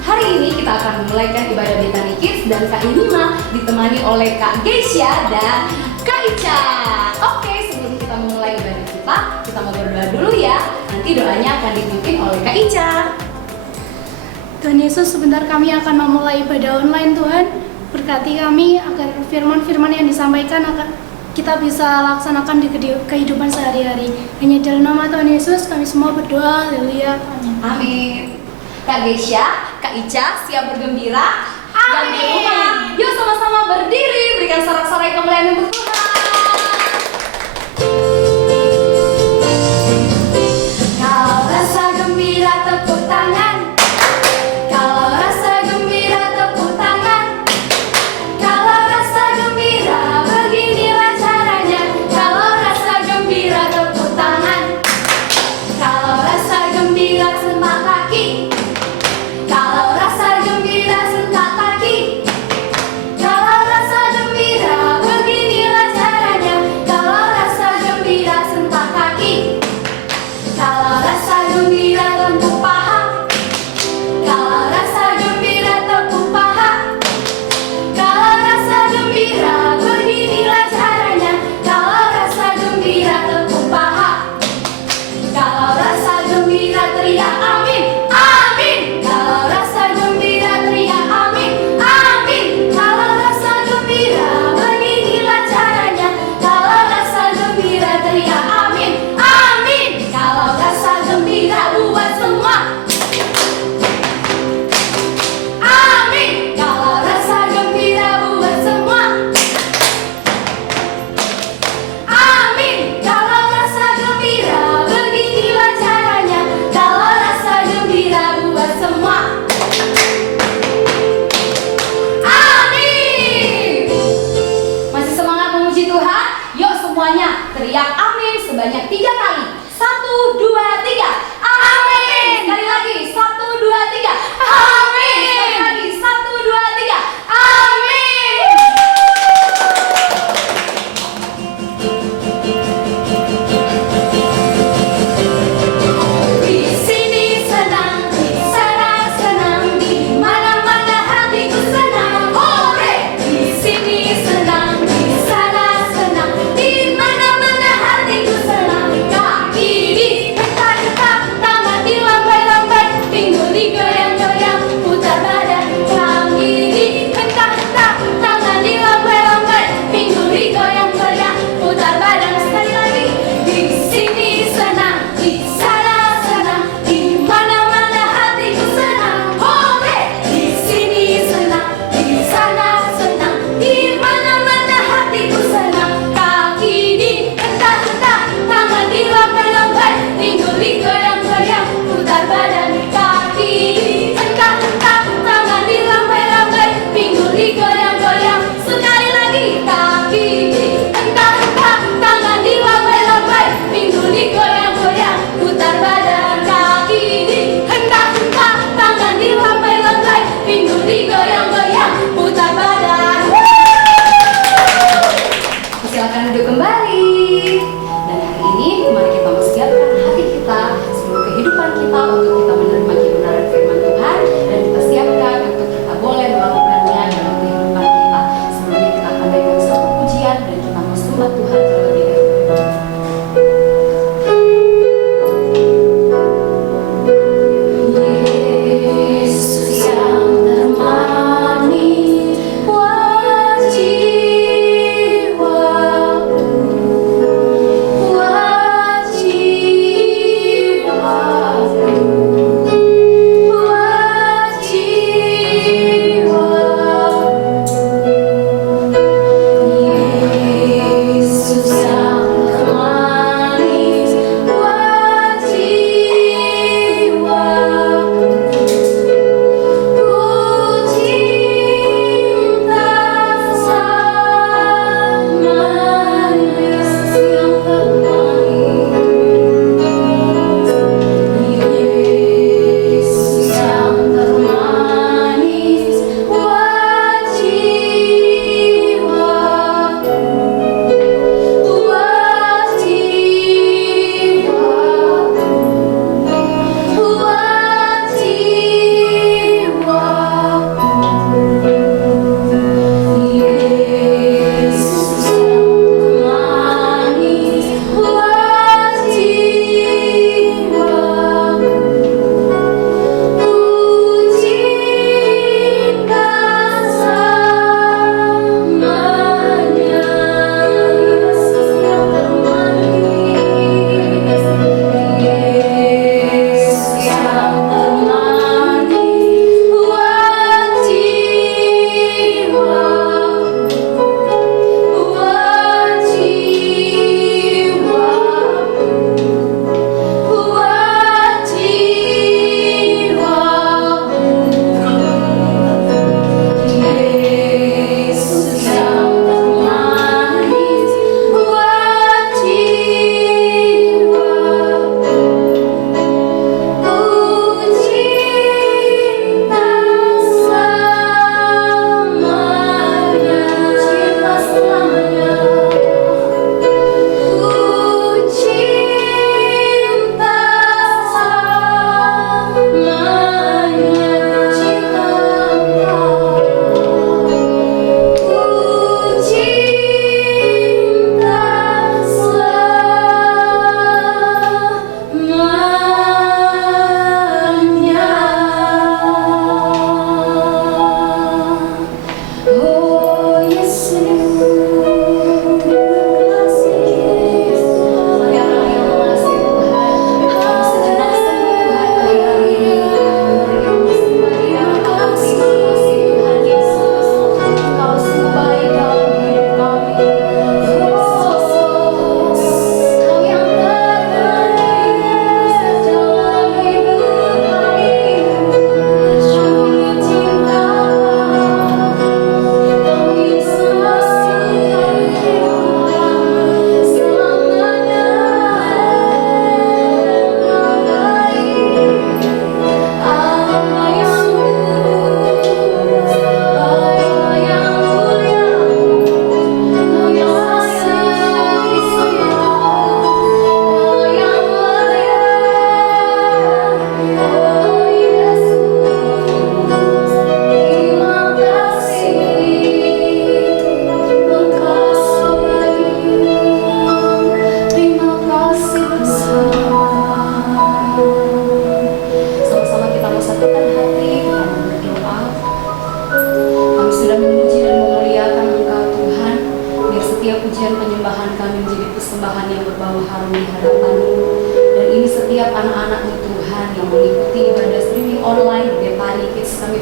Hari ini kita akan memulaikan ibadah Betani Kids dan Kak Inima ditemani oleh Kak Geisha dan Kak Ica. Oke, sebelum kita memulai ibadah kita mau berdoa dulu ya. Nanti doanya akan dipimpin oleh Kak Ica. Tuhan Yesus, sebentar kami akan memulai ibadah online Tuhan. Berkati kami agar firman-firman yang disampaikan akan kita bisa laksanakan di kehidupan sehari-hari. Hanya dalam nama Tuhan Yesus kami semua berdoa. Haleluya. Amin. Amin. Kak Geisha, Kak Ica siap bergembira? Amin. Yang di rumah, yuk sama-sama berdiri, berikan sorak-sorai kemuliaan untuk Tuhan. Kalau rasa gembira tepuk tangan. Kalau rasa gembira tepuk tangan. Kalau rasa gembira beginilah caranya. Kalau rasa gembira tepuk tangan. Kalau rasa gembira semak kaki. Kalau rasa gembira sentak kaki. Kalau rasa gembira beginilah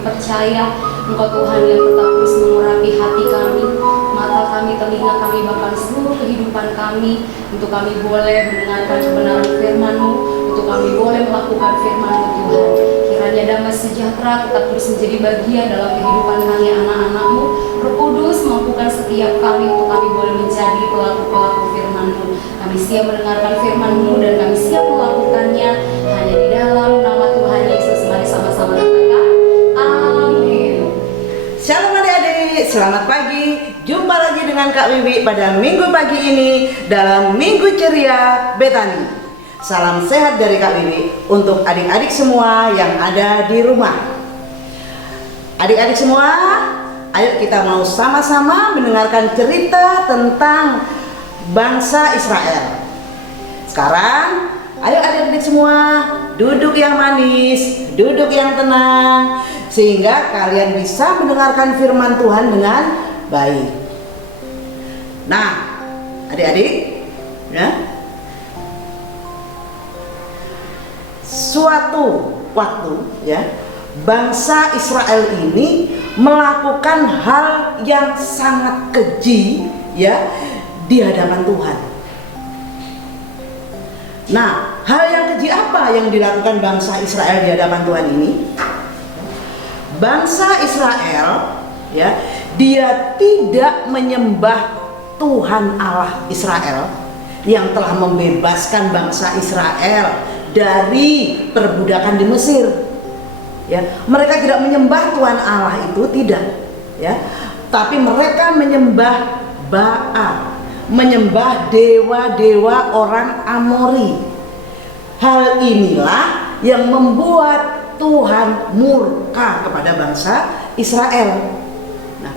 percaya Engkau Tuhan yang tetap terus mengurapi hati kami, mata kami, telinga kami, bahkan seluruh kehidupan kami, untuk kami boleh mendengarkan kebenaran firman-Mu, untuk kami boleh melakukan firman-Mu Tuhan. Kiranya damai sejahtera tetap terus menjadi bagian dalam kehidupan kami anak-anak-Mu. Roh Kudus mampukan setiap kami untuk kami boleh menjadi pelaku-pelaku firman-Mu. Kami siap mendengarkan firman-Mu dan kami siap melakukannya hanya di dalam nama Tuhan Yesus. Mari sama-sama katakan amin. Shalom adik-adik, selamat pagi. Jumpa lagi dengan Kak Wiwi pada minggu pagi ini dalam Minggu Ceria Betani. Salam sehat dari Kak Wiwi untuk adik-adik semua yang ada di rumah. Adik-adik semua, ayo kita mau sama-sama mendengarkan cerita tentang bangsa Israel. Sekarang, ayo adik-adik semua duduk yang manis, duduk yang tenang, sehingga kalian bisa mendengarkan firman Tuhan dengan baik. Nah, adik-adik, ya, suatu waktu, ya, bangsa Israel ini melakukan hal yang sangat keji, ya, di hadapan Tuhan. Nah, hal yang keji apa yang dilakukan bangsa Israel di hadapan Tuhan ini? Bangsa Israel, ya, dia tidak menyembah Tuhan Allah Israel yang telah membebaskan bangsa Israel dari perbudakan di Mesir. Ya, mereka tidak menyembah Tuhan Allah itu, tidak, ya, tapi mereka menyembah Baal, menyembah dewa-dewa orang Amori. Hal inilah yang membuat Tuhan murka kepada bangsa Israel. Nah,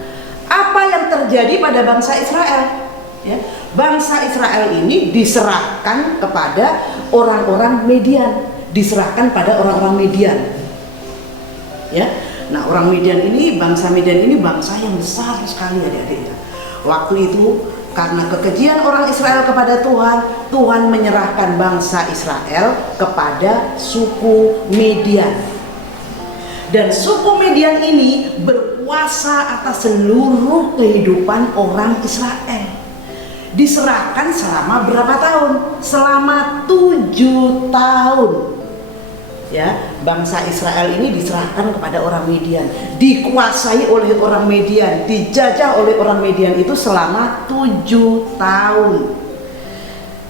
apa yang terjadi pada bangsa Israel? Ya, bangsa Israel ini diserahkan kepada orang-orang Median, diserahkan pada orang-orang Median. Ya, nah orang Median ini, bangsa Median ini bangsa yang besar sekali adik-adik. Waktu itu karena kekejian orang Israel kepada Tuhan, Tuhan menyerahkan bangsa Israel kepada suku Median. Dan suku Median ini berkuasa atas seluruh kehidupan orang Israel. Diserahkan selama berapa tahun? Selama 7 tahun. Ya, bangsa Israel ini diserahkan kepada orang Median, dikuasai oleh orang Median, dijajah oleh orang Median itu selama 7 tahun.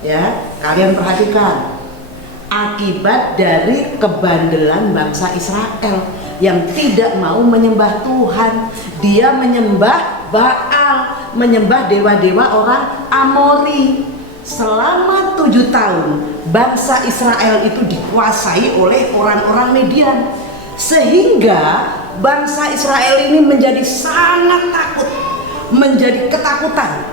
Ya, kalian perhatikan akibat dari kebandelan bangsa Israel yang tidak mau menyembah Tuhan. Dia menyembah Baal, menyembah dewa-dewa orang Amori. Selama 7 tahun bangsa Israel itu dikuasai oleh orang-orang Median, sehingga bangsa Israel ini menjadi sangat takut, menjadi ketakutan.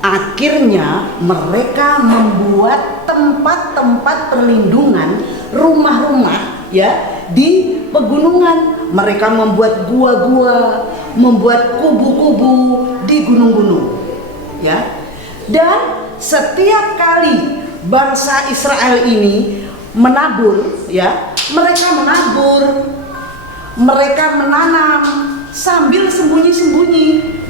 Akhirnya mereka membuat tempat-tempat perlindungan, rumah-rumah, ya, di pegunungan. Mereka membuat gua-gua, membuat kubu-kubu di gunung-gunung, ya. Dan setiap kali bangsa Israel ini menabur, ya, mereka menabur, mereka menanam sambil sembunyi-sembunyi,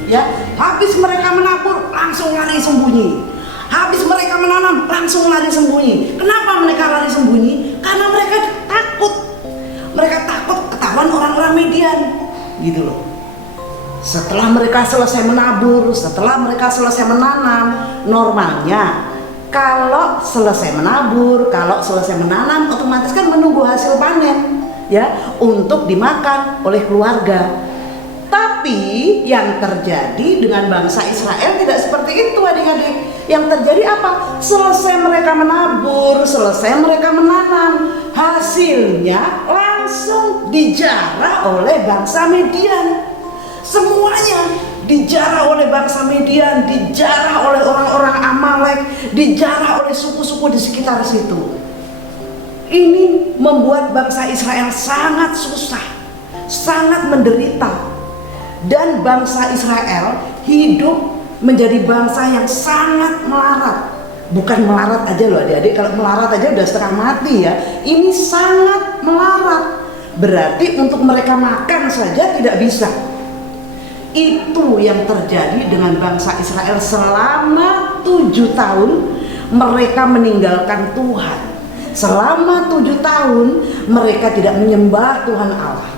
ya. Habis mereka menabur langsung lari sembunyi. Habis mereka menanam langsung lari sembunyi. Kenapa mereka lari sembunyi? Karena mereka takut. Mereka takut ketahuan orang-orang Median, gitu loh. Setelah mereka selesai menabur, setelah mereka selesai menanam, normalnya kalau selesai menabur, kalau selesai menanam, otomatis kan menunggu hasil panen, ya, untuk dimakan oleh keluarga. Tapi yang terjadi dengan bangsa Israel tidak seperti itu adik-adik. Yang terjadi apa? Selesai mereka menabur, selesai mereka menanam, hasilnya langsung dijarah oleh bangsa Median. Semuanya dijarah oleh bangsa Median, dijarah oleh orang-orang Amalek, dijarah oleh suku-suku di sekitar situ. Ini membuat bangsa Israel sangat susah, sangat menderita. Dan bangsa Israel hidup menjadi bangsa yang sangat melarat. Bukan melarat aja loh adik-adik, kalau melarat aja udah setengah mati ya. Ini sangat melarat. berarti untuk mereka makan saja tidak bisa. Itu yang terjadi dengan bangsa Israel selama 7 tahun mereka meninggalkan Tuhan. Selama 7 tahun mereka tidak menyembah Tuhan Allah.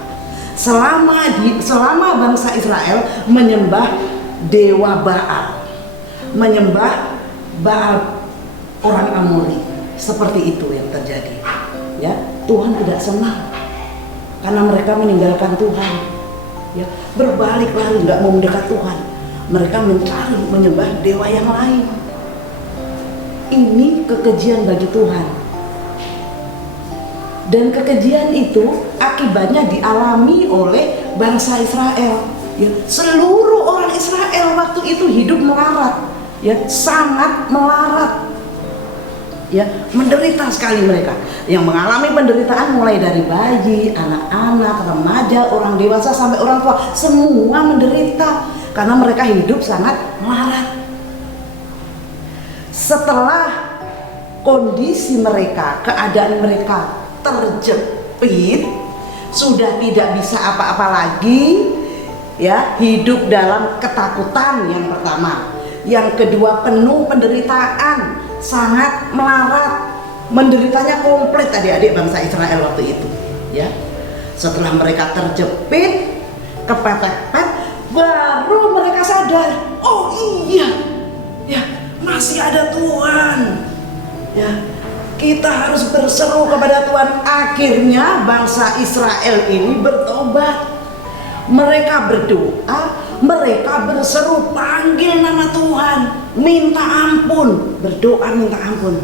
Selama bangsa Israel menyembah dewa Baal, menyembah Baal orang Amori. Seperti itu yang terjadi. Ya, Tuhan tidak senang karena mereka meninggalkan Tuhan. Ya, berbalik lari, nggak mau mendekat Tuhan. Mereka mencari menyembah dewa yang lain. Ini kekejian bagi Tuhan. Dan kekejian itu akibatnya dialami oleh bangsa Israel. Ya, seluruh orang Israel waktu itu hidup melarat, ya, sangat melarat. Ya, menderita sekali mereka. Yang mengalami penderitaan mulai dari bayi, anak-anak, remaja, orang dewasa sampai orang tua, semua menderita karena mereka hidup sangat melarat. Setelah kondisi mereka, keadaan mereka terjepit, sudah tidak bisa apa-apa lagi, ya, hidup dalam ketakutan yang pertama. Yang kedua, penuh penderitaan, sangat melarat, menderitanya komplit adik-adik bangsa Israel waktu itu, ya. Setelah mereka terjepit, kepepet, baru mereka sadar, oh iya, ya, masih ada Tuhan, ya, kita harus berseru kepada Tuhan. Akhirnya bangsa Israel ini bertobat, mereka berdoa, mereka berseru, panggil nama Tuhan, minta ampun, berdoa minta ampun.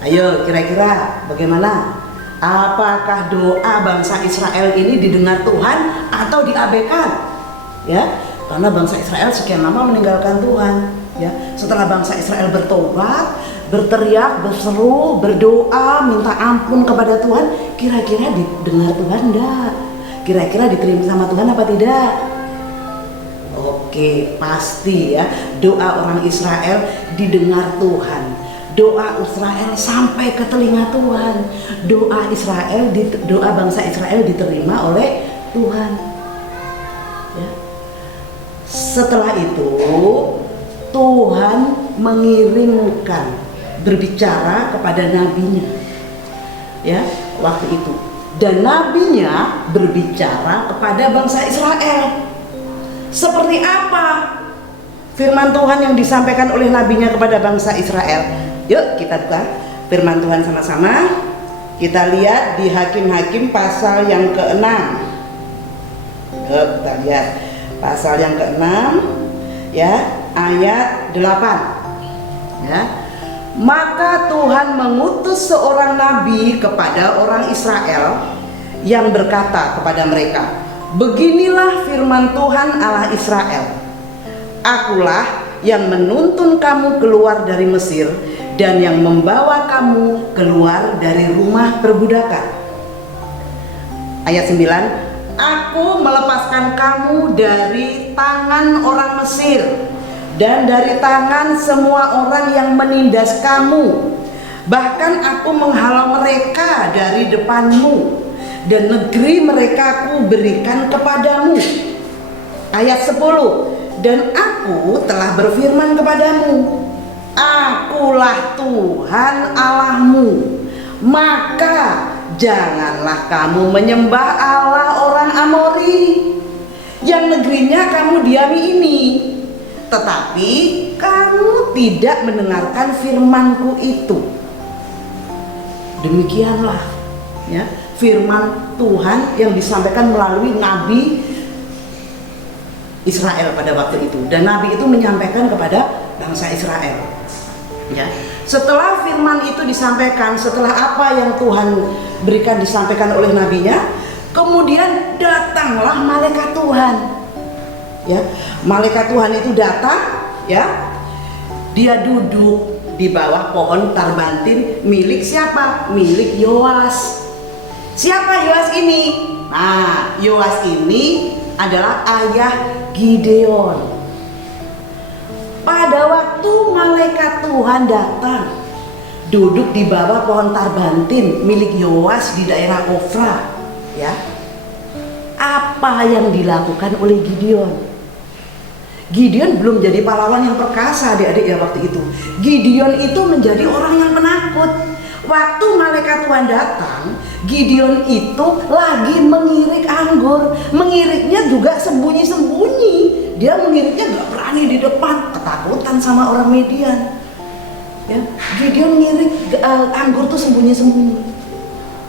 Ayo, kira-kira bagaimana? Apakah doa bangsa Israel ini didengar Tuhan atau diabaikan? Ya, karena bangsa Israel sekian lama meninggalkan Tuhan. Ya, setelah bangsa Israel bertobat, berteriak, berseru, berdoa, minta ampun kepada Tuhan, kira-kira didengar Tuhan enggak? Kira-kira diterima sama Tuhan apa tidak? Oke, pasti ya, doa orang Israel didengar Tuhan. Doa Israel sampai ke telinga Tuhan. Doa bangsa Israel diterima oleh Tuhan. Ya. Setelah itu Tuhan mengirimkan, berbicara kepada nabinya. Ya, waktu itu. Dan nabinya berbicara kepada bangsa Israel. Seperti apa firman Tuhan yang disampaikan oleh nabinya kepada bangsa Israel? Yuk kita buka firman Tuhan sama-sama. Kita lihat di Hakim-Hakim pasal yang ke-6. Yuk kita lihat pasal yang ke-6, ya, ayat 8. Ya. Maka Tuhan mengutus seorang nabi kepada orang Israel yang berkata kepada mereka, beginilah firman Tuhan Allah Israel, akulah yang menuntun kamu keluar dari Mesir dan yang membawa kamu keluar dari rumah perbudakan. Ayat 9, aku melepaskan kamu dari tangan orang Mesir dan dari tangan semua orang yang menindas kamu. Bahkan aku menghalau mereka dari depanmu dan negeri mereka aku berikan kepadamu. Ayat 10, dan aku telah berfirman kepadamu, akulah Tuhan Allahmu, maka janganlah kamu menyembah Allah orang Amori yang negerinya kamu diami ini. Tetapi kamu tidak mendengarkan firmanku itu. Demikianlah, ya, firman Tuhan yang disampaikan melalui nabi Israel pada waktu itu. Dan nabi itu menyampaikan kepada bangsa Israel. Ya, setelah firman itu disampaikan, setelah apa yang Tuhan berikan disampaikan oleh nabinya, kemudian datanglah malaikat Tuhan. Ya, malaikat Tuhan itu datang, ya, dia duduk di bawah pohon tarbantin milik siapa? Milik Yoas. Siapa Yoas ini? Nah, Yoas ini adalah ayah Gideon. Pada waktu malaikat Tuhan datang, duduk di bawah pohon tarbantin milik Yoas di daerah Ofra, ya, apa yang dilakukan oleh Gideon? Gideon belum jadi pahlawan yang perkasa adik-adik ya waktu itu. Gideon itu menjadi orang yang penakut. Waktu malaikat Tuhan datang, Gideon itu lagi mengirik anggur. Mengiriknya juga sembunyi-sembunyi. Dia mengiriknya gak berani di depan, ketakutan sama orang Midian. Ya, Gideon ngirik anggur tuh sembunyi-sembunyi.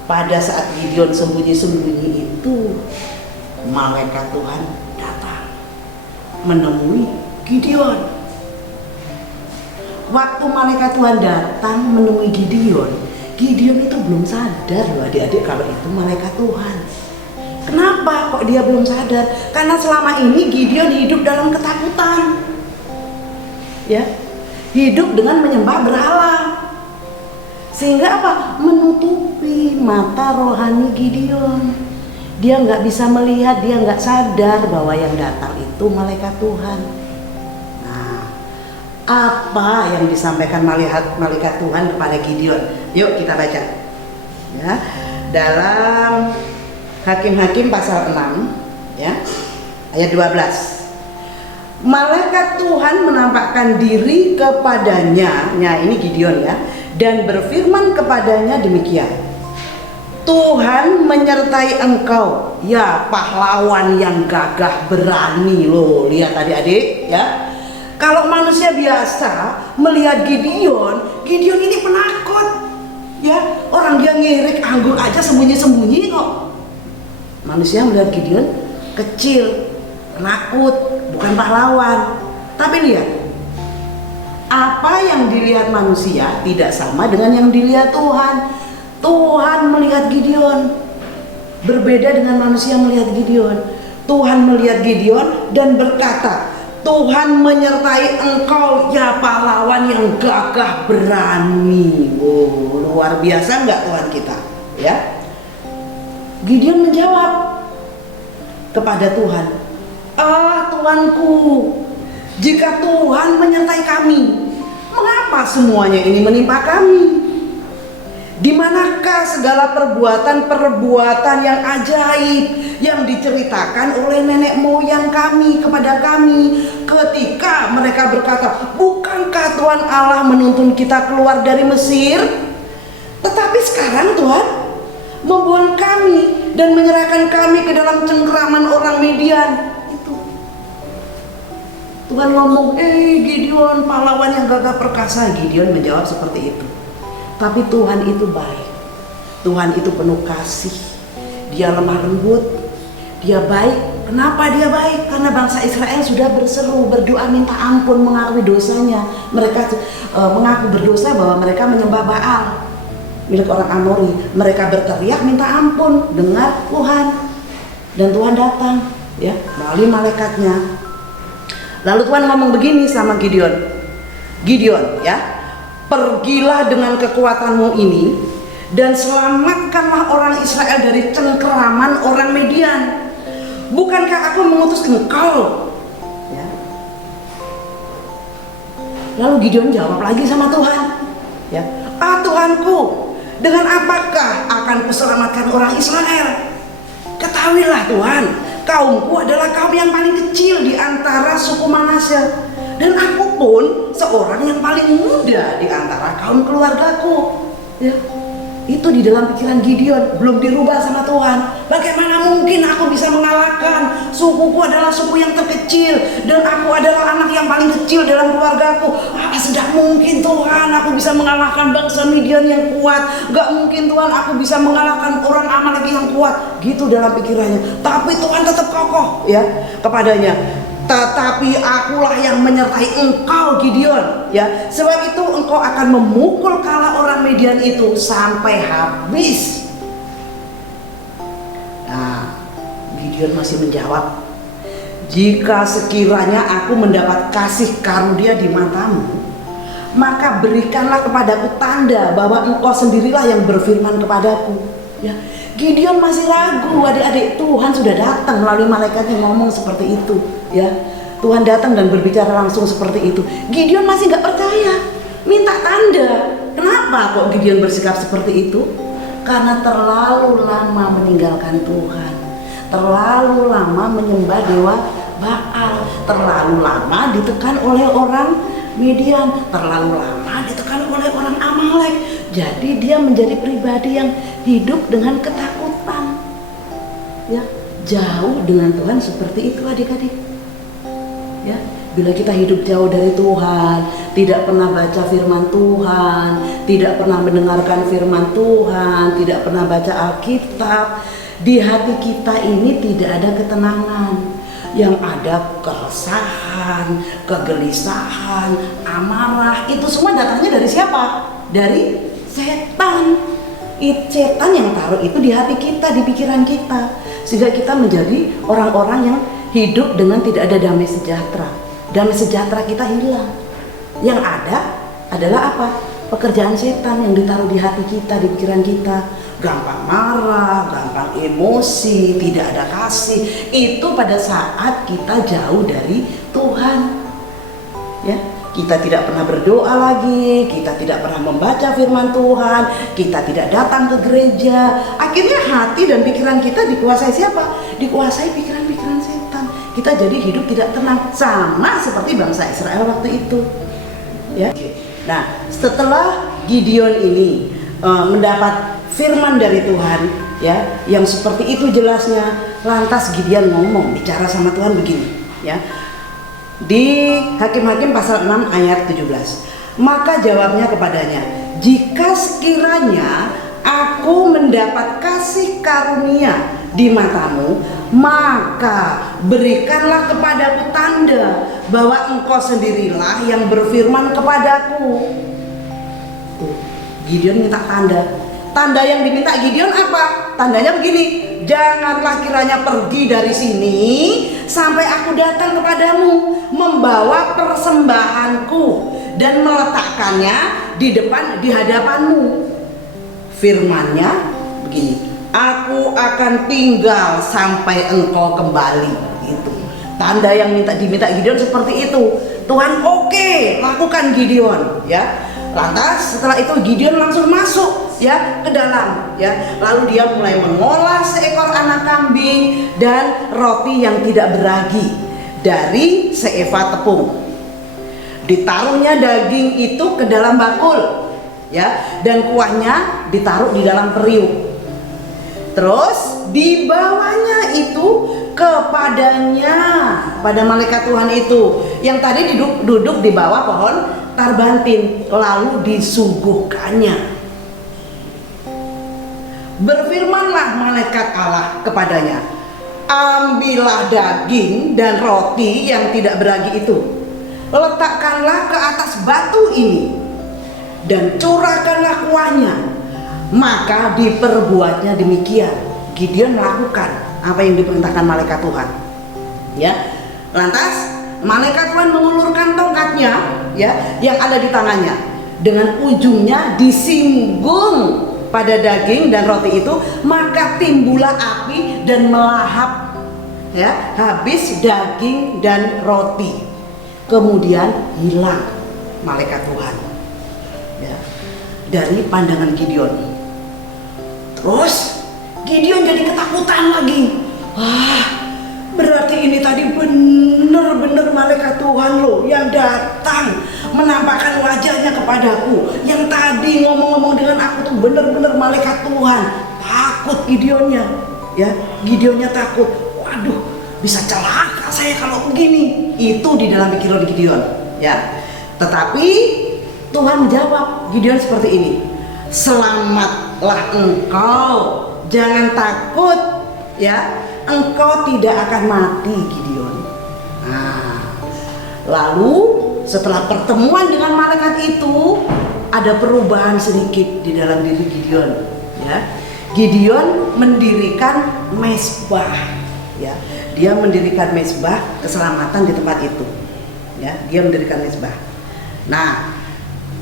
Pada saat Gideon sembunyi-sembunyi itu, malaikat Tuhan datang menemui Gideon. Waktu malaikat Tuhan datang menemui Gideon, Gideon itu belum sadar loh adik-adik kalau itu malaikat Tuhan. Kenapa kok dia belum sadar? Karena selama ini Gideon hidup dalam ketakutan, ya, hidup dengan menyembah berhala, sehingga apa? Menutupi mata rohani Gideon. Dia nggak bisa melihat, dia nggak sadar bahwa yang datang itu malaikat Tuhan. Nah, apa yang disampaikan malaikat Tuhan kepada Gideon? Yuk kita baca, ya, dalam Hakim-Hakim pasal 6, ya, ayat 12. Malaikat Tuhan menampakkan diri kepadanya, ini Gideon ya, dan berfirman kepadanya demikian. Tuhan menyertai engkau, ya pahlawan yang gagah berani. Loh, lihat adik-adik ya. Kalau manusia biasa melihat Gideon ini penakut. Ya, orang dia ngirik anggur aja sembunyi-sembunyi kok. Manusia melihat Gideon kecil, penakut, bukan pahlawan. Tapi lihat, apa yang dilihat manusia tidak sama dengan yang dilihat Tuhan. Tuhan melihat Gideon berbeda dengan manusia melihat Gideon. Tuhan melihat Gideon dan berkata, Tuhan menyertai engkau, ya pahlawan yang gagah berani. Oh, luar biasa nggak Tuhan kita, ya? Gideon menjawab kepada Tuhan, Tuanku, jika Tuhan menyertai kami, mengapa semuanya ini menimpa kami? Di manakah segala perbuatan-perbuatan yang ajaib yang diceritakan oleh nenek moyang kami kepada kami ketika mereka berkata, bukankah Tuhan Allah menuntun kita keluar dari Mesir? Tetapi sekarang Tuhan membuang kami dan menyerahkan kami ke dalam cengkeraman orang Midian. Itu Tuhan ngomong, Gideon pahlawan yang gagah perkasa. Gideon menjawab seperti itu. Tapi Tuhan itu baik, Tuhan itu penuh kasih, dia lemah lembut, dia baik. Kenapa dia baik? Karena bangsa Israel sudah berseru, berdoa minta ampun, mengakui dosanya. Mereka mengaku berdosa bahwa mereka menyembah Baal milik orang Amori. Mereka berteriak minta ampun, dengar Tuhan, dan Tuhan datang, ya, melalui malaikatnya. Lalu Tuhan ngomong begini sama Gideon, ya, pergilah dengan kekuatanmu ini dan selamatkanlah orang Israel dari cengkeraman orang Midian. Bukankah aku mengutus engkau? Ya. Lalu Gideon jawab lagi sama Tuhan, ya, Tuhanku, dengan apakah akan kuselamatkan orang Israel? Ketahuilah Tuhan, kaumku adalah kaum yang paling kecil di antara suku Manasye. Dan aku pun seorang yang paling muda di antara kaum keluargaku. Ya, itu di dalam pikiran Gideon, belum dirubah sama Tuhan. Bagaimana mungkin aku bisa mengalahkan? Sukuku adalah suku yang terkecil dan aku adalah anak yang paling kecil dalam keluargaku. Tidak mungkin Tuhan aku bisa mengalahkan bangsa Midian yang kuat. Gak mungkin Tuhan aku bisa mengalahkan orang Amalek yang kuat. Gitu dalam pikirannya. Tapi Tuhan tetap kokoh, ya, kepadanya. Tetapi akulah yang menyertai engkau Gideon, ya, sebab itu engkau akan memukul kala orang Midian itu sampai habis. Nah, Gideon masih menjawab, jika sekiranya aku mendapat kasih karunia di matamu, maka berikanlah kepadaku tanda bahwa engkau sendirilah yang berfirman kepadaku. Ya, Gideon masih ragu adik-adik. Tuhan sudah datang melalui malaikatnya ngomong seperti itu, ya. Tuhan datang dan berbicara langsung seperti itu. Gideon masih nggak percaya, minta tanda. Kenapa kok Gideon bersikap seperti itu? karena terlalu lama meninggalkan Tuhan, terlalu lama menyembah dewa Baal, terlalu lama ditekan oleh orang Midian, terlalu lama ditekan oleh orang Amalek. Jadi dia menjadi pribadi yang hidup dengan ketakutan, ya, jauh dengan Tuhan. Seperti itu adik-adik, ya. Bila kita hidup jauh dari Tuhan, tidak pernah baca firman Tuhan, tidak pernah mendengarkan firman Tuhan, tidak pernah baca Alkitab, di hati kita ini tidak ada ketenangan. Yang ada keresahan, kegelisahan, amarah. Itu semua datangnya dari siapa? Dari setan. Setan yang taruh itu di hati kita, di pikiran kita, sehingga kita menjadi orang-orang yang hidup dengan tidak ada damai sejahtera. Damai sejahtera kita hilang. Yang ada adalah apa? Pekerjaan setan yang ditaruh di hati kita, di pikiran kita. Gampang marah, gampang emosi, tidak ada kasih. Itu pada saat kita jauh dari Tuhan, ya. Kita tidak pernah berdoa lagi, kita tidak pernah membaca firman Tuhan, kita tidak datang ke gereja. Akhirnya hati dan pikiran kita dikuasai siapa? Dikuasai pikiran-pikiran setan. Kita jadi hidup tidak tenang, sama seperti bangsa Israel waktu itu, ya. Nah, setelah Gideon ini mendapat firman dari Tuhan, ya, yang seperti itu jelasnya, lantas Gideon ngomong, bicara sama Tuhan begini, ya. Di Hakim-Hakim pasal 6 ayat 17. Maka jawabnya kepadanya, jika sekiranya aku mendapat kasih karunia di matamu, maka berikanlah kepadaku tanda bahwa engkau sendirilah yang berfirman kepadaku. Tuh, Gideon minta tanda. Tanda yang diminta Gideon apa? Tandanya begini, janganlah kiranya pergi dari sini sampai aku datang kepadamu membawa persembahanku dan meletakkannya di hadapanmu. Firman-Nya begini, aku akan tinggal sampai engkau kembali. Itu tanda yang diminta Gideon seperti itu. Tuhan oke, lakukan Gideon, ya. Lantas setelah itu Gideon langsung masuk, ya, ke dalam, ya. Lalu dia mulai mengolah seekor anak kambing dan roti yang tidak beragi dari seeva tepung. Ditaruhnya daging itu ke dalam bakul, ya, dan kuahnya ditaruh di dalam periuk. Terus dibawanya itu kepadanya, pada malaikat Tuhan itu yang tadi duduk di bawah pohon tarbantin, lalu disuguhkannya. Berfirmanlah malaikat Allah kepadanya, ambillah daging dan roti yang tidak beragi itu, letakkanlah ke atas batu ini dan curahkanlah kuahnya. Maka diperbuatnya demikian. Gideon melakukan apa yang diperintahkan malaikat Tuhan, ya. Lantas malaikat Tuhan mengulurkan tongkatnya, ya, yang ada di tangannya, dengan ujungnya disinggung pada daging dan roti itu, maka timbullah api dan melahap, ya, habis daging dan roti. Kemudian hilang malaikat Tuhan, ya, dari pandangan Gideon. Terus Gideon jadi ketakutan lagi. Wah, berarti ini tadi benar-benar malaikat Tuhan loh yang datang menampakkan wajahnya kepadaku. Yang tadi ngomong-ngomong dengan aku tuh benar-benar malaikat Tuhan. Takut Gideonnya, ya. Gideonnya takut. Waduh, bisa celaka saya kalau begini. Itu di dalam pikiran Gideon, ya. Tetapi Tuhan menjawab Gideon seperti ini, selamatlah engkau, jangan takut, ya. Engkau tidak akan mati, Gideon. Nah, lalu setelah pertemuan dengan malaikat itu, ada perubahan sedikit di dalam diri Gideon, ya. Gideon mendirikan mezbah, ya. Dia mendirikan mezbah keselamatan di tempat itu, ya. Dia mendirikan mezbah. Nah,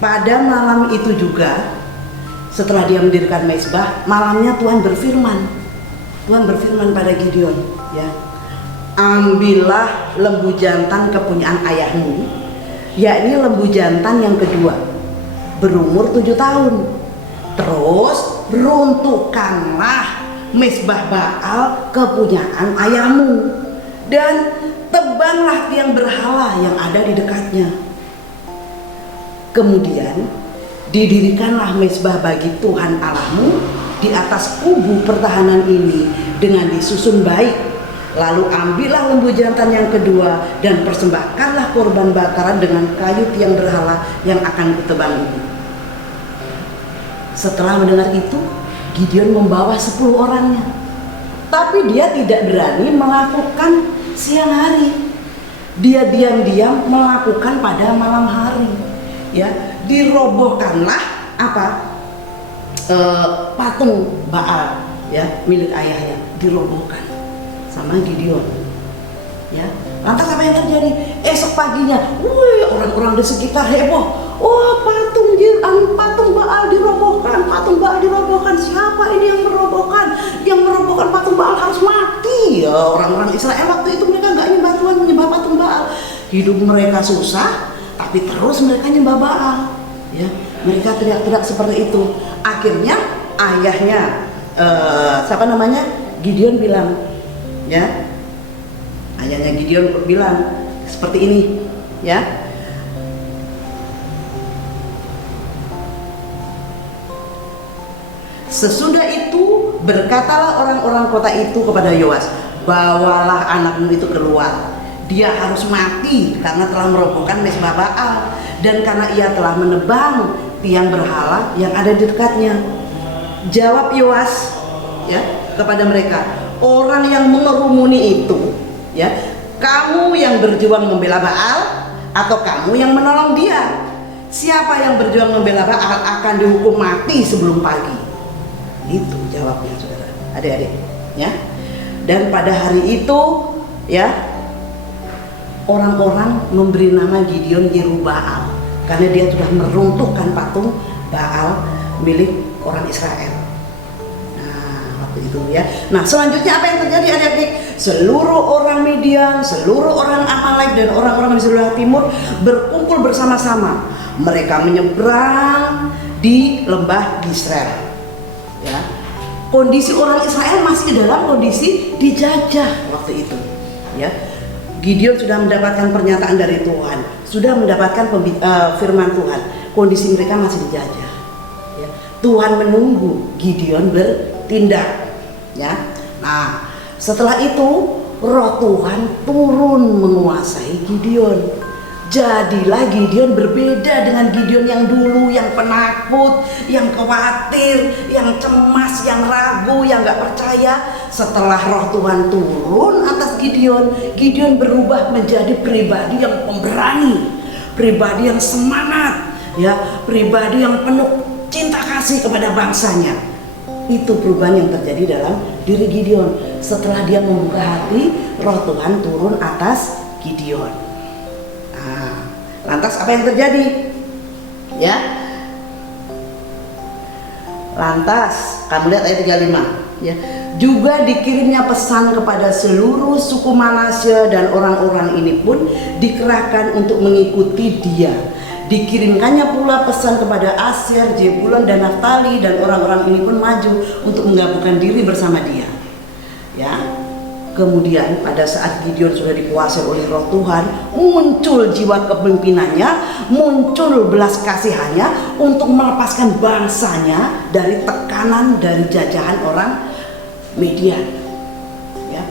pada malam itu juga, setelah dia mendirikan mezbah, malamnya Tuhan berfirman. Tuhan berfirman pada Gideon, ya, ambillah lembu jantan kepunyaan ayahmu, yakni lembu jantan yang kedua, berumur 7 tahun. Terus runtuhkanlah mezbah Baal kepunyaan ayahmu dan tebanglah tiang berhala yang ada di dekatnya. Kemudian didirikanlah mezbah bagi Tuhan Allahmu di atas kubu pertahanan ini dengan disusun baik. Lalu ambillah lembu jantan yang kedua dan persembahkanlah korban bakaran dengan kayu tiang berhala yang akan kutebang ini. Setelah mendengar itu, Gideon membawa 10 orangnya. Tapi dia tidak berani melakukan siang hari. Dia diam-diam melakukan pada malam hari. Ya, dirobohkanlah patung Baal ya milik ayahnya, dirobohkan sama Gideon. Ya, lantas apa yang terjadi? Esok paginya, orang-orang di sekitar heboh. Oh, patung Baal dirobohkan, patung Baal dirobohkan. Siapa ini yang merobohkan? Yang merobohkan patung Baal harus mati. Ya, orang-orang Israel waktu itu mereka nggak nyembah Tuhan, menyembah patung Baal. Hidup mereka susah, tapi terus mereka nyembah Baal. Ya, mereka teriak-teriak seperti itu. Akhirnya ayahnya, Gideon bilang, ya, ayahnya Gideon bilang seperti ini, ya. Sesudah itu berkatalah orang-orang kota itu kepada Yoas, bawalah anakmu itu keluar. Dia harus mati karena telah merobohkan mezbah Baal dan karena ia telah menebang tiang berhala yang ada di dekatnya. Jawab Yoas, ya, kepada mereka, orang yang mengerumuni itu, ya, kamu yang berjuang membela Baal atau kamu yang menolong dia? Siapa yang berjuang membela Baal akan dihukum mati sebelum pagi. Itu jawabnya, saudara, adik-adik, ya. Dan pada hari itu, ya, orang-orang memberi nama Gideon Yerubbaal karena dia sudah meruntuhkan patung Baal milik orang Israel. Nah, waktu itu, ya. Nah, selanjutnya apa yang terjadi, adik-adik? Seluruh orang Midian, seluruh orang Amalek dan orang-orang di sebelah timur berkumpul bersama-sama. Mereka menyeberang di lembah Israel. Ya, kondisi orang Israel masih dalam kondisi dijajah waktu itu. Ya, Gideon sudah mendapatkan pernyataan dari Tuhan, sudah mendapatkan firman Tuhan. Kondisi mereka masih dijajah. Ya, Tuhan menunggu Gideon bertindak. Ya, nah setelah itu Roh Tuhan turun menguasai Gideon. Jadilah Gideon berbeda dengan Gideon yang dulu, yang penakut, yang khawatir, yang cemas, yang ragu, yang gak percaya. Setelah Roh Tuhan turun atas Gideon, Gideon berubah menjadi pribadi yang pemberani, pribadi yang semangat, ya, pribadi yang penuh cinta kasih kepada bangsanya. Itu perubahan yang terjadi dalam diri Gideon setelah dia membuka hati. Roh Tuhan turun atas Gideon. Lantas apa yang terjadi? Ya. Lantas kamu lihat ayat 35, ya. Juga dikirimnya pesan kepada seluruh suku Manasye dan orang-orang ini pun dikerahkan untuk mengikuti dia. Dikirimkannya pula pesan kepada Aser, Zebulon dan Naftali, dan orang-orang ini pun maju untuk menggabungkan diri bersama dia. Ya. Kemudian pada saat Gideon sudah dikuasai oleh Roh Tuhan, muncul jiwa kepemimpinannya, muncul belas kasihannya untuk melepaskan bangsanya dari tekanan, dari jajahan orang Midian. Ya.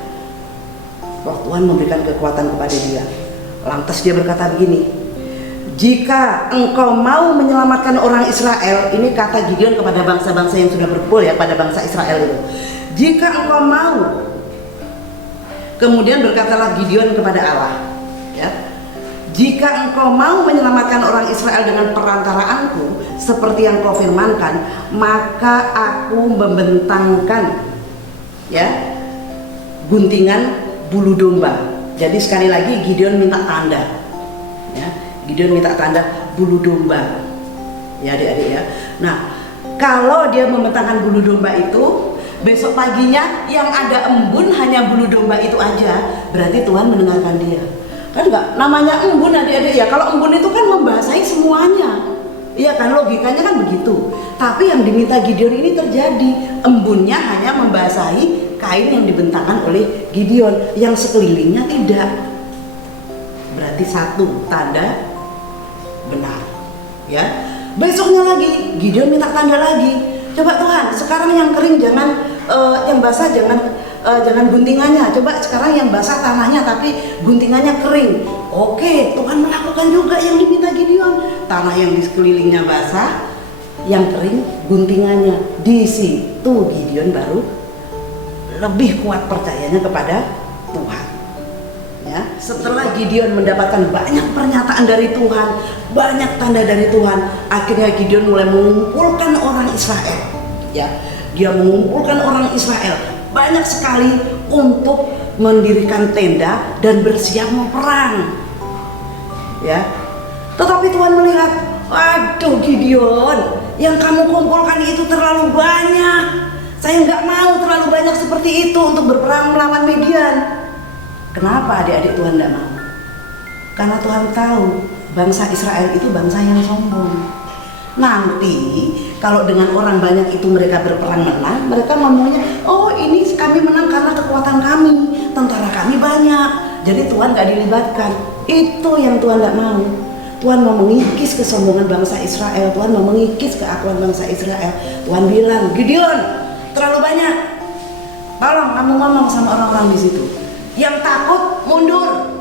Roh Tuhan memberikan kekuatan kepada dia. Lantas dia berkata begini, jika engkau mau menyelamatkan orang Israel, ini kata Gideon kepada bangsa-bangsa yang sudah berkumpul, ya, pada bangsa Israel itu. Jika engkau mau, kemudian berkatalah Gideon kepada Allah, ya, jika engkau mau menyelamatkan orang Israel dengan perantaraanku seperti yang kau firmankan, maka aku membentangkan, ya, guntingan bulu domba. Jadi sekali lagi Gideon minta tanda, ya, Gideon minta tanda bulu domba, ya, adik-adik, ya. Nah, kalau dia membentangkan bulu domba itu, besok paginya yang ada embun hanya bulu domba itu aja, berarti Tuhan mendengarkan dia. Kan enggak, namanya embun, adik-adik, ya. Kalau embun itu kan membasahi semuanya, Iya kan, logikanya kan begitu. Tapi yang diminta Gideon ini terjadi. Embunnya hanya membasahi kain yang dibentangkan oleh Gideon, yang sekelilingnya tidak. Berarti satu tanda benar, ya. Besoknya lagi Gideon minta tanda lagi. Coba Tuhan, sekarang yang kering jangan, yang basah jangan guntingannya. Coba sekarang yang basah tanahnya tapi guntingannya kering. Oke, Tuhan melakukan juga yang diminta Gideon. Tanah yang di sekelilingnya basah, yang kering guntingannya. Di situ Gideon baru lebih kuat percayanya kepada Tuhan. Ya, setelah Gideon mendapatkan banyak pernyataan dari Tuhan, banyak tanda dari Tuhan, akhirnya Gideon mulai mengumpulkan orang Israel. Ya, dia mengumpulkan orang Israel banyak sekali untuk mendirikan tenda dan bersiap mau perang. Ya, tetapi Tuhan melihat, aduh Gideon, yang kamu kumpulkan itu terlalu banyak. Saya nggak mau terlalu banyak seperti itu untuk berperang melawan Midian. Kenapa adik-adik Tuhan tidak mau? Karena Tuhan tahu bangsa Israel itu bangsa yang sombong. Nanti kalau dengan orang banyak itu mereka berperang menang, mereka ngomongnya, oh ini kami menang karena kekuatan kami, tentara kami banyak. Jadi Tuhan gak dilibatkan. Itu yang Tuhan gak mau. Tuhan mau mengikis kesombongan bangsa Israel. Tuhan mau mengikis keakuan bangsa Israel. Tuhan bilang, Gideon, terlalu banyak. Tolong kamu ngomong sama orang-orang di situ. Yang takut mundur.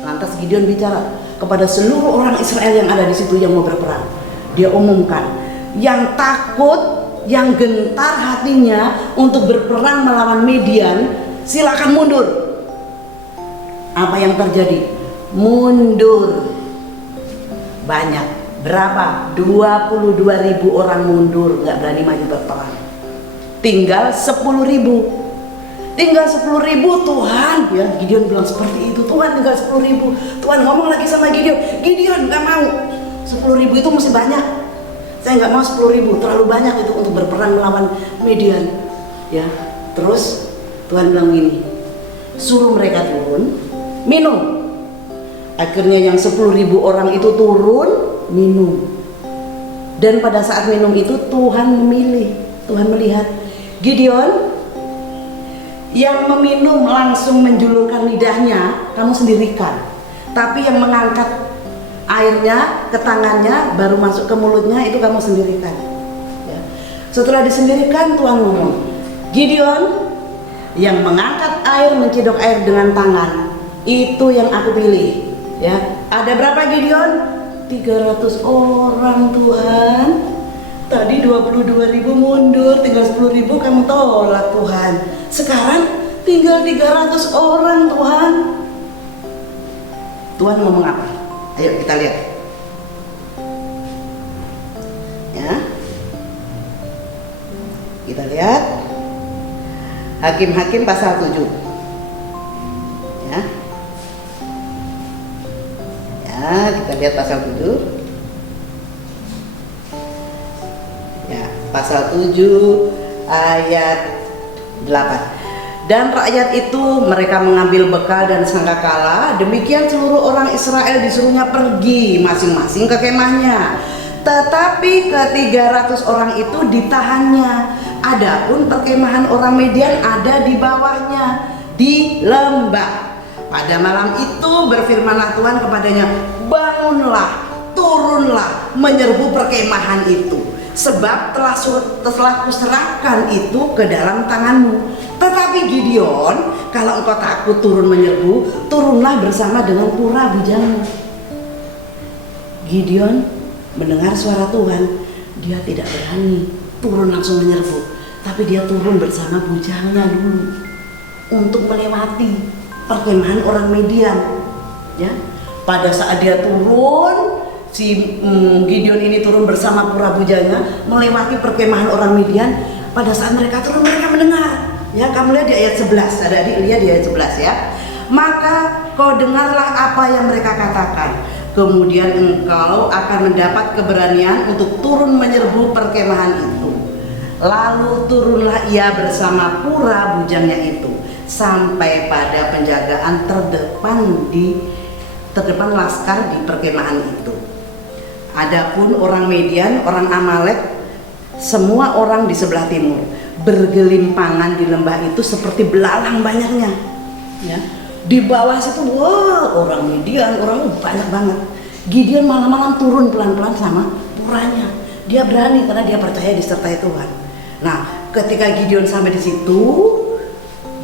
Lantas Gideon bicara kepada seluruh orang Israel yang ada di situ yang mau berperang. Dia umumkan, yang takut, yang gentar hatinya untuk berperang melawan Midian, silakan mundur. Apa yang terjadi? Mundur. Banyak. Berapa? 22.000 orang mundur, nggak berani maju berperang. Tinggal 10.000. Tinggal 10.000 Tuhan, ya Gideon bilang seperti itu. Tuhan tinggal 10.000. Tuhan ngomong lagi sama Gideon, Gideon nggak mau. 10.000 itu masih banyak. Saya nggak mau 10.000, terlalu banyak itu untuk berperang melawan Midian. Ya, terus Tuhan bilang gini, suruh mereka turun, minum. Akhirnya yang 10.000 orang itu turun, minum. Dan pada saat minum itu Tuhan memilih, Tuhan melihat Gideon yang meminum langsung menjulurkan lidahnya, kamu sendirikan. Tapi yang mengangkat airnya ke tangannya baru masuk ke mulutnya itu kamu sendirikan. Ya. Setelah disendirikan Tuhan ngomong, Gideon yang mengangkat air, menciduk air dengan tangan, itu yang aku pilih. Ya, ada berapa Gideon? 300 orang Tuhan. Tadi 22.000 mundur, tinggal 10.000 kamu tolak Tuhan. Sekarang tinggal 300 orang Tuhan. Tuhan ngomong apa? Ayo kita lihat. Ya. Kita lihat Hakim-Hakim pasal 7. Ya. Ya, kita lihat pasal 7. Ya, pasal 7 ayat 8. Dan rakyat itu mereka mengambil bekal dan sangkakala. Demikian seluruh orang Israel disuruhnya pergi masing-masing ke kemahnya. Tetapi ke-300 orang itu ditahannya. Adapun perkemahan orang Midian ada di bawahnya, di lembah. Pada malam itu berfirmanlah Tuhan kepadanya, bangunlah, turunlah, menyerbu perkemahan itu. Sebab telah kuserahkan itu ke dalam tanganmu. Tetapi Gideon, kalau engkau takut turun menyerbu, turunlah bersama dengan pura bujangmu. Gideon mendengar suara Tuhan, dia tidak berani turun langsung menyerbu, tapi dia turun bersama bujangnya dulu untuk melewati perkemahan orang Midian. Ya, pada saat dia turun, si Gideon ini turun bersama pura bujangnya melewati perkemahan orang Midian. Pada saat mereka turun, mereka mendengar. Ya, kamu lihat di ayat 11, adik-adik lihat di ayat 11 ya. Maka kau dengarlah apa yang mereka katakan. Kemudian engkau akan mendapat keberanian untuk turun menyerbu perkemahan itu. Lalu turunlah ia bersama pura bujangnya itu sampai pada penjagaan terdepan laskar di perkemahan itu. Adapun orang Midian, orang Amalek, semua orang di sebelah timur bergelimpangan di lembah itu seperti belalang banyaknya. Ya. Di bawah situ, wah, orang Midian, orang banyak banget. Gideon malam-malam turun pelan-pelan sama puranya. Dia berani karena dia percaya disertai Tuhan. Nah, ketika Gideon sampai di situ,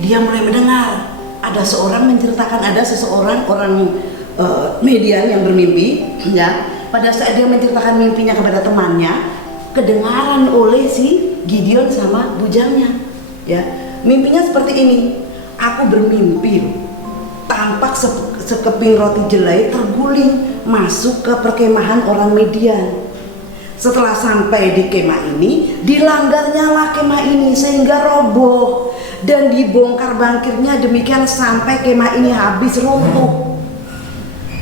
dia mulai mendengar ada seseorang orang Midian yang bermimpi, ya. Pada saat dia menceritakan mimpinya kepada temannya, kedengaran oleh si Gideon sama bujangnya, ya. Mimpinya seperti ini, aku bermimpi tampak sekeping roti jelai terguling masuk ke perkemahan orang Midian. Setelah sampai di kemah ini, dilanggarnyalah kemah ini sehingga roboh dan dibongkar bangkirnya, demikian sampai kemah ini habis runtuh.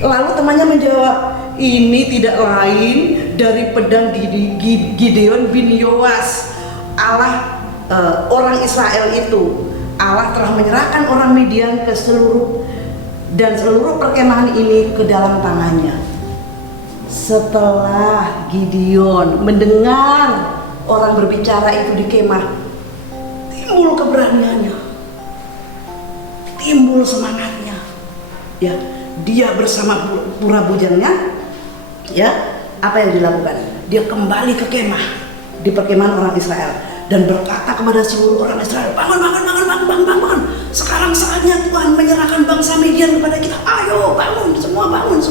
Lalu temannya menjawab, ini tidak lain dari pedang Gideon bin Yoas. Allah orang Israel itu, Allah telah menyerahkan orang Midian ke seluruh perkemahan ini ke dalam tangannya. Setelah Gideon mendengar orang berbicara itu di kemah, timbul keberaniannya, timbul semangatnya, ya. Dia bersama pura bujangnya, ya. Apa yang dilakukan? Dia kembali ke kemah di perkemahan orang Israel dan berkata kepada seluruh orang Israel, bangun. Sekarang saatnya Tuhan menyerahkan bangsa Midian kepada kita. Ayo bangun, semua bangun.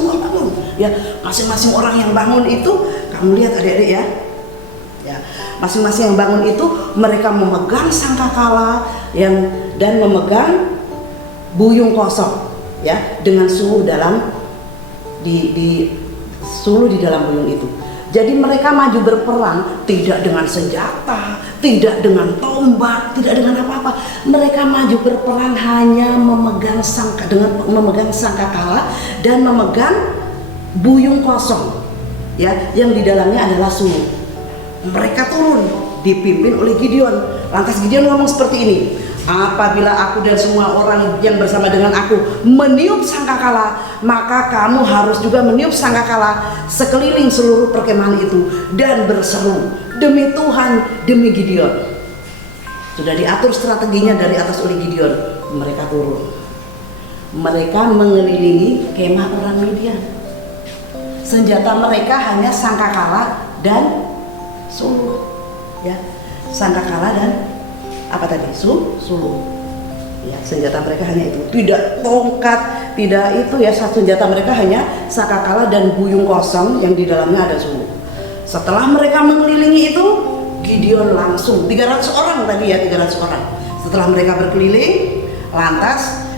Ya, masing-masing orang yang bangun itu, kamu lihat adik-adik ya. Ya, masing-masing yang bangun itu mereka memegang sangkakala dan memegang buyung kosong, ya, dengan suluh suluh di dalam buyung itu. Jadi mereka maju berperang tidak dengan senjata, tidak dengan tombak, tidak dengan apa-apa. Mereka maju berperang hanya memegang sangkakala dan memegang buyung kosong, ya, yang di dalamnya adalah suluh. Mereka turun dipimpin oleh Gideon. Lantas Gideon ngomong seperti ini, apabila aku dan semua orang yang bersama dengan aku meniup sangkakala, maka kamu harus juga meniup sangkakala sekeliling seluruh perkemahan itu dan berseru, demi Tuhan, demi Gideon. Sudah diatur strateginya dari atas oleh Gideon. Mereka turun, mereka mengelilingi kemah orang Midian. Senjata mereka hanya sangkakala dan suluh, ya, sangkakala dan apa tadi? Suluh. Ya, senjata mereka hanya itu. Tidak tongkat, tidak itu ya. Senjata mereka hanya sangkakala dan buyung kosong yang di dalamnya ada suluh. Setelah mereka mengelilingi itu, Gideon langsung 300 orang tadi ya, 300 orang. Setelah mereka berkeliling, lantas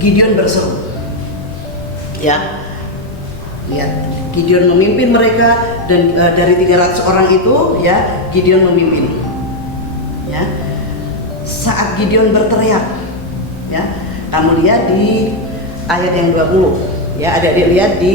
Gideon berseru. Ya. Lihat, Gideon memimpin mereka dan dari 300 orang itu, ya, Gideon memimpin. Ya, saat Gideon berteriak, ya, kamu lihat di ayat yang 20, ya, adik-adik lihat di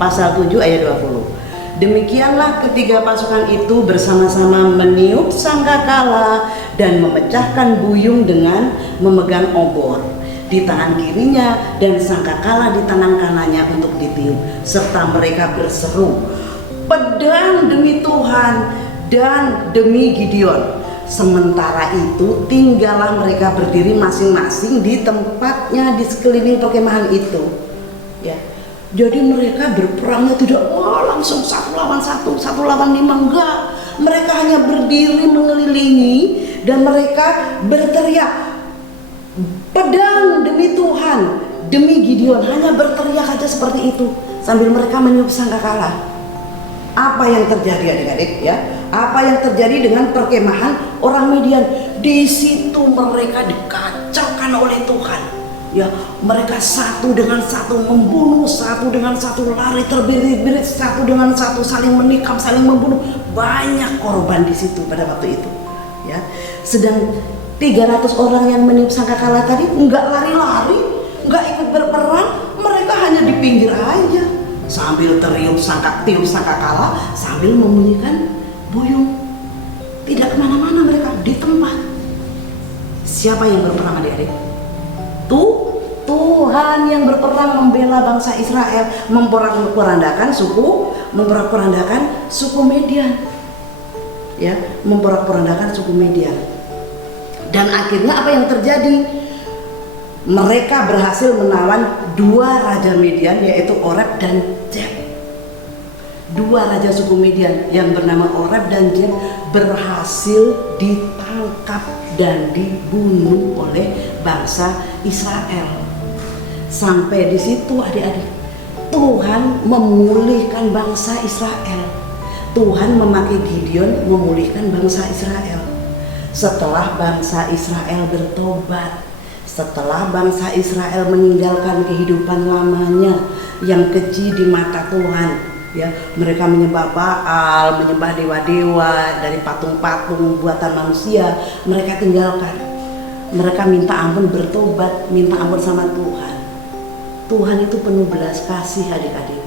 pasal 7 ayat 20. Demikianlah ketiga pasukan itu bersama-sama meniup sangkakala dan memecahkan buyung dengan memegang obor di tangan kirinya dan sangkakala di tangan kanannya untuk ditiup, serta mereka berseru, pedang demi Tuhan dan demi Gideon. Sementara itu tinggallah mereka berdiri masing-masing di tempatnya di sekeliling perkemahan itu, ya. Jadi mereka berperangnya tidak langsung 1 lawan 1, 1 lawan 5, enggak. Mereka hanya berdiri mengelilingi dan mereka berteriak, pedang demi Tuhan, demi Gideon. Hanya berteriak aja seperti itu sambil mereka meniup sangkakala. Apa yang terjadi adik-adik, ya? Apa yang terjadi dengan perkemahan orang Midian? Di situ mereka dikacaukan oleh Tuhan. Ya, mereka satu dengan satu membunuh, satu dengan satu lari terbirit-birit, satu dengan satu saling menikam, saling membunuh. Banyak korban di situ pada waktu itu. Ya, sedang 300 orang yang meniup sangkakala tadi enggak lari-lari, enggak ikut berperang, mereka hanya di pinggir aja sambil tiup sangkakala sambil membunyikan buyung. Tidak kemana-mana mereka, di tempat. Siapa yang berperang adik-adik? Tuhan yang berperang membela bangsa Israel, memporak-porandakan suku memporak-porandakan suku Median. Ya, memporak-porandakan suku Median. Dan akhirnya apa yang terjadi? Mereka berhasil menawan dua raja Median, yaitu Oreb dan Zeb. Dua raja suku Median yang bernama Oreb dan Zeb berhasil ditangkap dan dibunuh oleh bangsa Israel. Sampai di situ adik-adik, Tuhan memulihkan bangsa Israel. Tuhan memakai Gideon memulihkan bangsa Israel. Setelah bangsa Israel bertobat, setelah bangsa Israel meninggalkan kehidupan lamanya yang keji di mata Tuhan, ya, mereka menyembah Baal, menyembah dewa-dewa dari patung-patung buatan manusia, mereka tinggalkan. Mereka minta ampun, bertobat, minta ampun sama Tuhan. Tuhan itu penuh belas kasih adik-adik,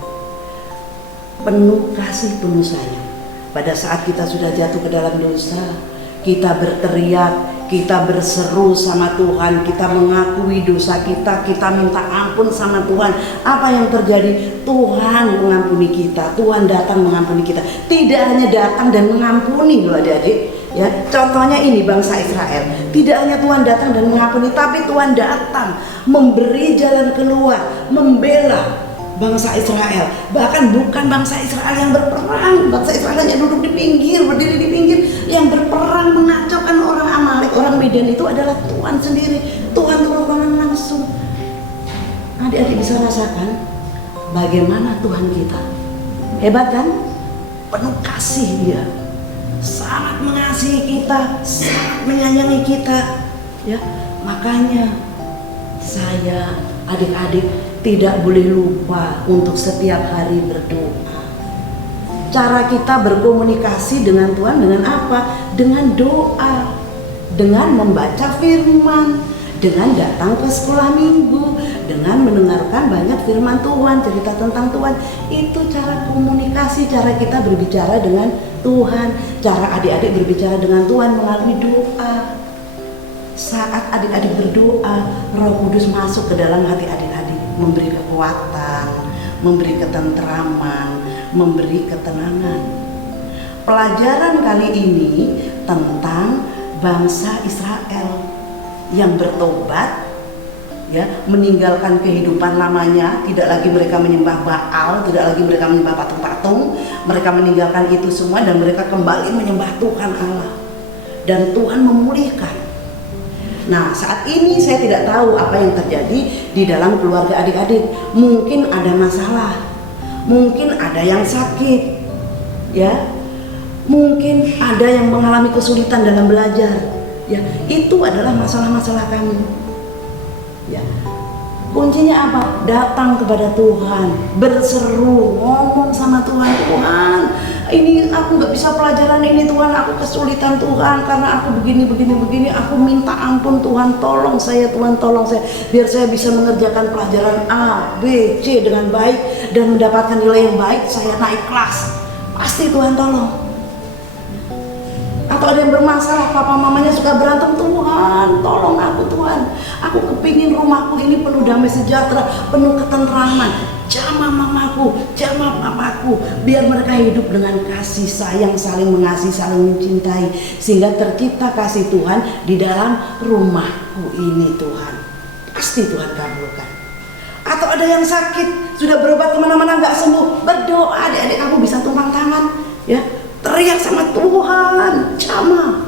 penuh kasih, penuh sayang. Pada saat kita sudah jatuh ke dalam dosa, kita berteriak, kita berseru sama Tuhan, kita mengakui dosa kita, kita minta ampun sama Tuhan. Apa yang terjadi? Tuhan mengampuni kita, Tuhan datang mengampuni kita. Tidak hanya datang dan mengampuni loh adik-adik, ya. Contohnya ini bangsa Israel. Tidak hanya Tuhan datang dan mengampuni, tapi Tuhan datang memberi jalan keluar, membela bangsa Israel. Bahkan bukan bangsa Israel yang berperang, bangsa Israel hanya duduk di pinggir, berdiri di pinggir. Yang berperang mengacaukan orang Amalek, orang Midian itu adalah Tuhan sendiri. Tuhan turun tangan langsung. Adik-adik bisa rasakan bagaimana Tuhan kita hebat kan? Penuh kasih Dia, sangat mengasihi kita, sangat menyayangi kita, ya. Makanya saya, adik-adik, tidak boleh lupa untuk setiap hari berdoa. Cara kita berkomunikasi dengan Tuhan dengan apa? Dengan doa, dengan membaca firman, dengan datang ke sekolah minggu, dengan mendengarkan banyak firman Tuhan, cerita tentang Tuhan. Itu cara komunikasi, cara kita berbicara dengan Tuhan, cara adik-adik berbicara dengan Tuhan melalui doa. Saat adik-adik berdoa, Roh Kudus masuk ke dalam hati adik-adik, memberi kekuatan, memberi ketentraman, memberi ketenangan. Pelajaran kali ini tentang bangsa Israel yang bertobat, ya, meninggalkan kehidupan lamanya. Tidak lagi mereka menyembah Baal, tidak lagi mereka menyembah patung-patung. Mereka meninggalkan itu semua dan mereka kembali menyembah Tuhan Allah. Dan Tuhan memulihkan. Nah, saat ini saya tidak tahu apa yang terjadi di dalam keluarga adik-adik. Mungkin ada masalah, mungkin ada yang sakit, ya, mungkin ada yang mengalami kesulitan dalam belajar, ya. Itu adalah masalah-masalah kami, ya. Kuncinya apa? Datang kepada Tuhan, berseru, ngomong sama Tuhan. Tuhan, ini aku nggak bisa pelajaran ini Tuhan, aku kesulitan Tuhan karena aku begini, aku minta ampun Tuhan, tolong saya Tuhan, tolong saya, biar saya bisa mengerjakan pelajaran A, B, C dengan baik dan mendapatkan nilai yang baik, saya naik kelas. Pasti Tuhan tolong. Atau ada yang bermasalah, papa mamanya suka berantem, Tuhan tolong aku Tuhan, aku kepingin rumahku ini penuh damai sejahtera, penuh ketentraman. Jamah mamaku, jamah papaku, biar mereka hidup dengan kasih sayang, saling mengasihi, saling mencintai, sehingga tercipta kasih Tuhan di dalam rumahku ini Tuhan. Pasti Tuhan kabulkan. Atau ada yang sakit, sudah berobat kemana-mana nggak sembuh, berdoa adik-adik, kamu bisa tumpang tangan, ya. Teriak sama Tuhan, jamah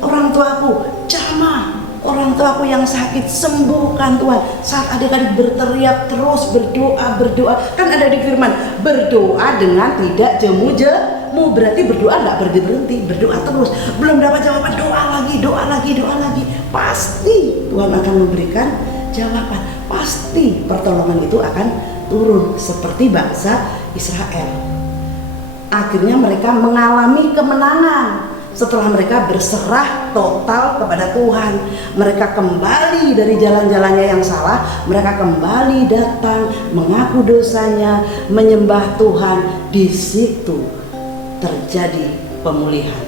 orang tuaku, jamah orang tuaku yang sakit, sembuhkan Tuhan. Saat adik-adik berteriak terus, berdoa, kan ada di firman, berdoa dengan tidak jemu-jemu, berarti berdoa nggak berhenti, berdoa terus. Belum dapat jawaban, doa lagi, pasti Tuhan akan memberikan jawaban, pasti pertolongan itu akan turun seperti bangsa Israel. Akhirnya mereka mengalami kemenangan setelah mereka berserah total kepada Tuhan. Mereka kembali dari jalan-jalannya yang salah, mereka kembali datang mengaku dosanya, menyembah Tuhan. Di situ terjadi pemulihan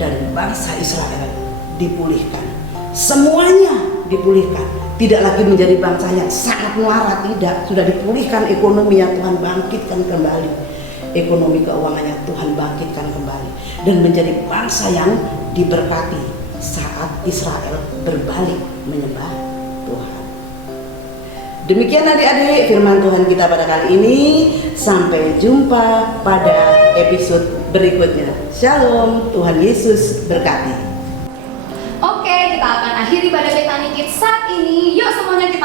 dan bangsa Israel dipulihkan. Semuanya dipulihkan. Tidak lagi menjadi bangsa yang sangat melarat, tidak. Sudah dipulihkan ekonominya, Tuhan bangkitkan kembali. ekonomi keuangannya Tuhan bangkitkan kembali dan menjadi bangsa yang diberkati saat Israel berbalik menyembah Tuhan. Demikian adik-adik firman Tuhan kita pada kali ini. Sampai jumpa pada episode berikutnya. Shalom, Tuhan Yesus berkati. Oke, kita akan akhiri Ibadah Betani Kids saat ini. Yuk semuanya kita